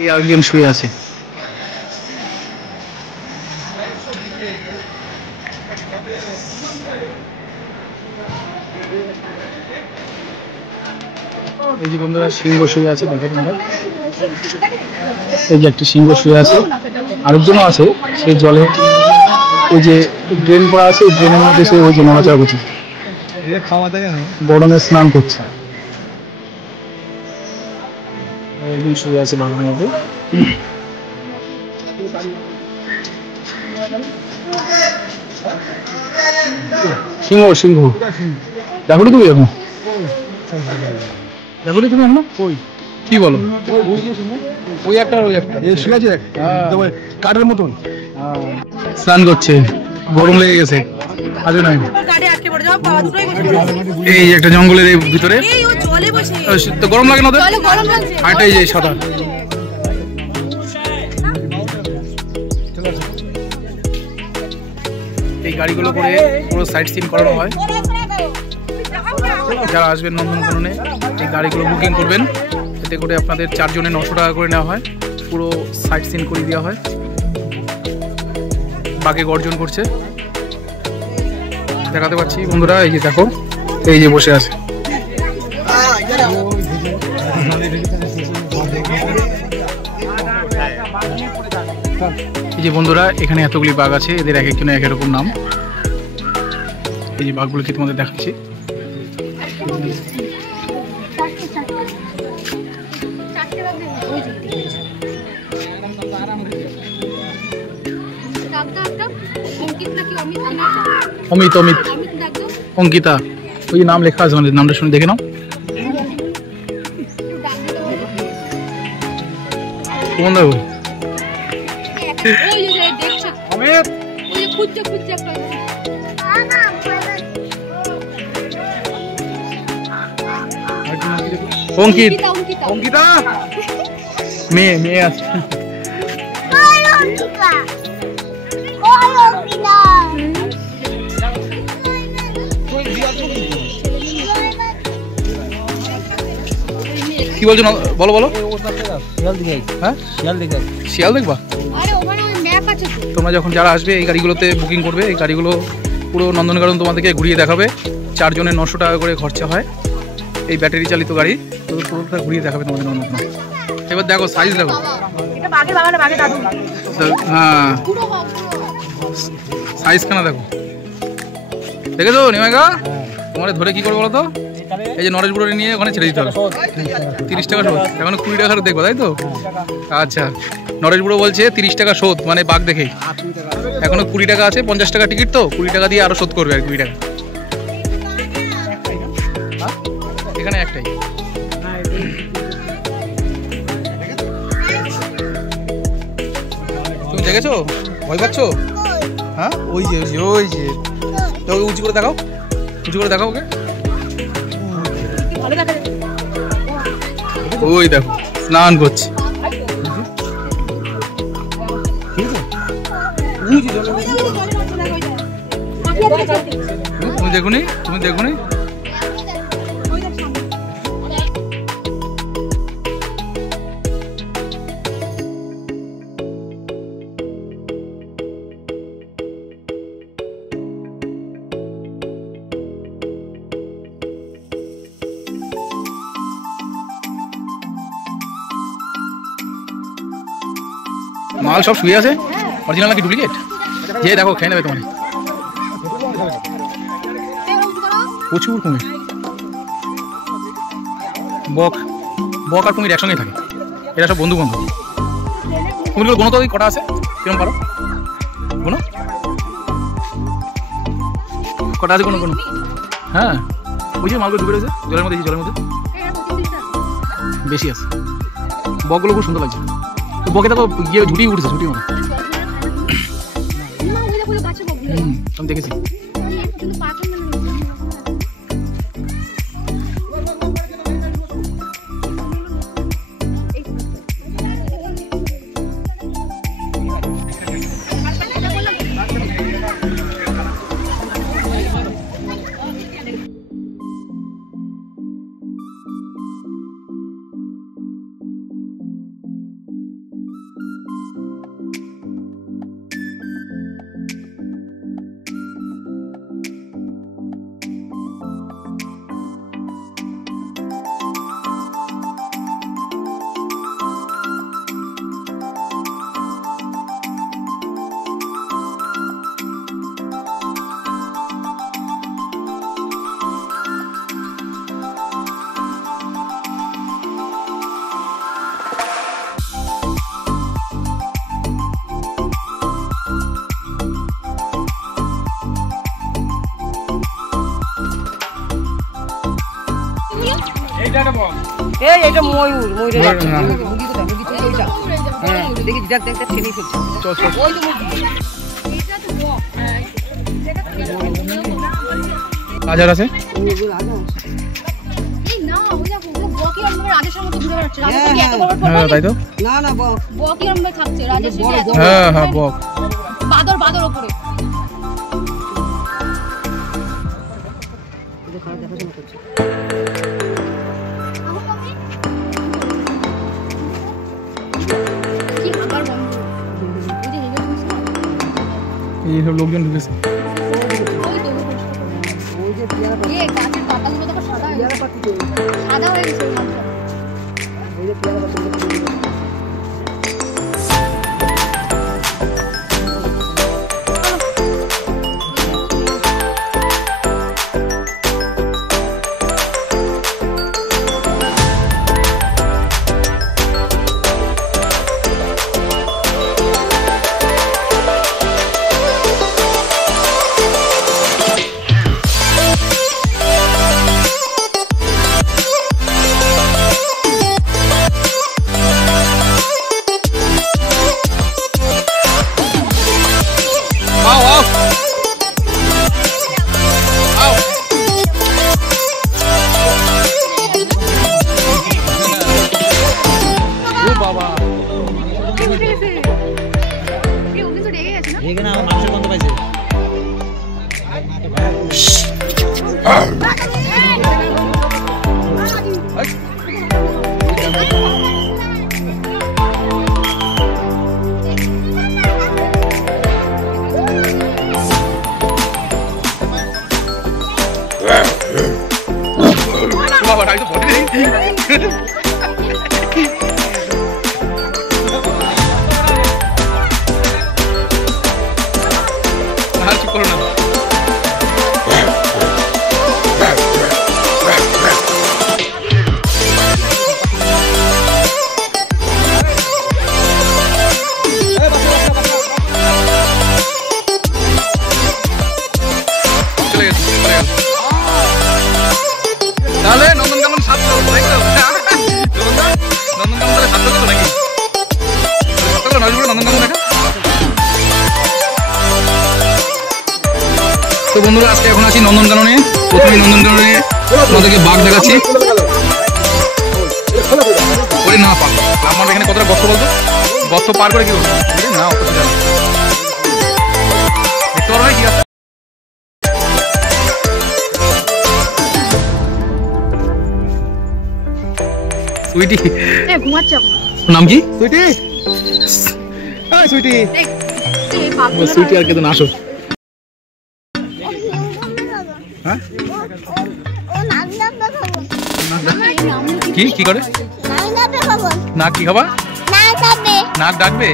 এই একজন শুয়ে আছে। এই যে বন্ধুরা সিংহ শুয়ে আছে, দেখেন এই যে একটা সিংহ শুয়ে আছে, আরেকজনও আছে সেই জলে, ওই যে ড্রেন করা আছে, ওই ড্রেনের মধ্যে সে ওই যে নড়াচড়া করছে, বরণে স্নান করছে। একদিন শুয়ে আছে বাগানের মধ্যে। সিংহ সিংহ দেখো তুমি এখন, দেখো তুমি এখন কই, কি বলো? ওই একটা ওই একটা শুয়ে আছে কাঠের মতন, স্নান করছে, গরম লেগে গেছে। এই একটা জঙ্গলের ভিতরে তো গরম লাগে না, হাঁটাই যায় সাঁতার। এই গাড়িগুলো করে পুরো সাইট সিন করানো হয়। যারা আসবেন নন্দনকাননে এই গাড়িগুলো বুকিং করবেন, এতে করে আপনাদের 4 জনে 900 টাকা করে নেওয়া হয়, পুরো সাইট সিন করে দেওয়া হয়। বাঘে গর্জন করছে, দেখাতে পাচ্ছি বন্ধুরা, এই যে দেখো, এই যে বসে আছে। এই যে বন্ধুরা এখানে এতগুলি বাঘ আছে, এদের এক একজনের এক রকম নাম। এই যে বাঘগুলোকে তোমাদের দেখাচ্ছি। অমিত অমিত অঙ্কিতা, ওই যে নাম লেখা আছে, আমাদের নামটা শুনে দেখে নাও। কেমন দেখো অঙ্কিত, অঙ্কিতা মেয়ে মেয়ে আছে। কি বলছো বলো বলো। শিয়াল দেখবা? তোমরা যখন যারা আসবে এই গাড়িগুলোতে বুকিং করবে, এই গাড়িগুলো পুরো নন্দনকানন তোমাদেরকে ঘুরিয়ে দেখাবে। 4 জনের 900 টাকা করে খরচা হয়। এই ব্যাটারি চালিত গাড়ি পুরোটা ঘুরিয়ে দেখাবে তোমাদের নন্দনকানন। এবার দেখো সাইজ দেখো, হ্যাঁ সাইজ কেনা দেখো, দেখেছো নিমাইকা? তোমার ধরে কি করবো বলো তো, এই যে নরেশ বুড়ো নিয়ে ওখানে ছেড়ে দিতে হবে। 30 টাকা শোধ, এখন 20 টাকা দেখবো তাই তো? আচ্ছা, নরেশ বুড়ো বলছে 30 টাকা শোধ, মানে বাঘ দেখে। এখনো 20 টাকা আছে, 50 টাকা টিকিট, তো 20 টাকা দিয়ে আরো শোধ করবে আর 20 টাকা। এখানে একটাই। তুমি দেখেছো? ভয় পাচ্ছ? হ্যাঁ ওই যে ওই যে তোকে উঁচু করে দেখাও, উঁচু করে দেখাও ওকে। ওই দেখো স্নান করছে। তুমি দেখুনি, তুমি দেখুনি? মাল সব শুয়ে আছে, অরিজিনাল নাকি ডুপ্লিকেট? যে দেখো খেয়ে নেবে তোমার। প্রচুর কুমির, বক বক আর কুমির একসঙ্গেই থাকে, এরা সব বন্ধু বান্ধব। কুমিরগুলো কোনো তো কটা আছে, কিরকম পারো কোনো কটা আছে কোনো কোনো? হ্যাঁ ওই যে মালগুলো ডুবে রয়েছে জলের মধ্যে, জলের মধ্যে বেশি আছে। বকগুলো খুব সুন্দর লাগছে, বকে দেখো গিয়ে ঝুটিয়ে উঠেছে, ঝুটিয়ে মতো। আমি দেখেছি। এই এটা ময়ূর, ময়ূরের বাচ্চা। মুরগি কোথায়? মুরগি তো এইটা। হ্যাঁ, দেখি দেখ দেখ ঠেলেই ফেলছে। চল চল। ওই তো মুরগি। হাজার আছে হ্যাঁ তাই তো না না বক বকই আমরা থাকছে রাজেশের হ্যাঁ হ্যাঁ বক বাদর বাদর উপরে এই সব লোকজন ঢুকেছে গাছের পাতাগুলো তো সাদা সাদা হয়ে গেছে তাহলে নন্দনকানন 7 তাই তো নন্দনকানন তাহলে 7 তো নাকি 7 নজরুল নন্দনকানন দেখা তো বন্ধুরা আজকে এখন আছি নন্দনকাননে প্রথমে নন্দনকাননে তোমাদেরকে বাঘ দেখাচ্ছি ওরে না পা আমার এখানে কতটা গর্ত বলতো গর্ত পার করে কি বলতো না অত জানা দেখতে পারো কি আছে সুইটি এ ঘুমাচ্ছে নাম কি সুইটি এই সুইটি এই পাগল সুইটি আর কেন আসো হ্যাঁ কি কি করে নাক কি খাবা নাক ডাকবে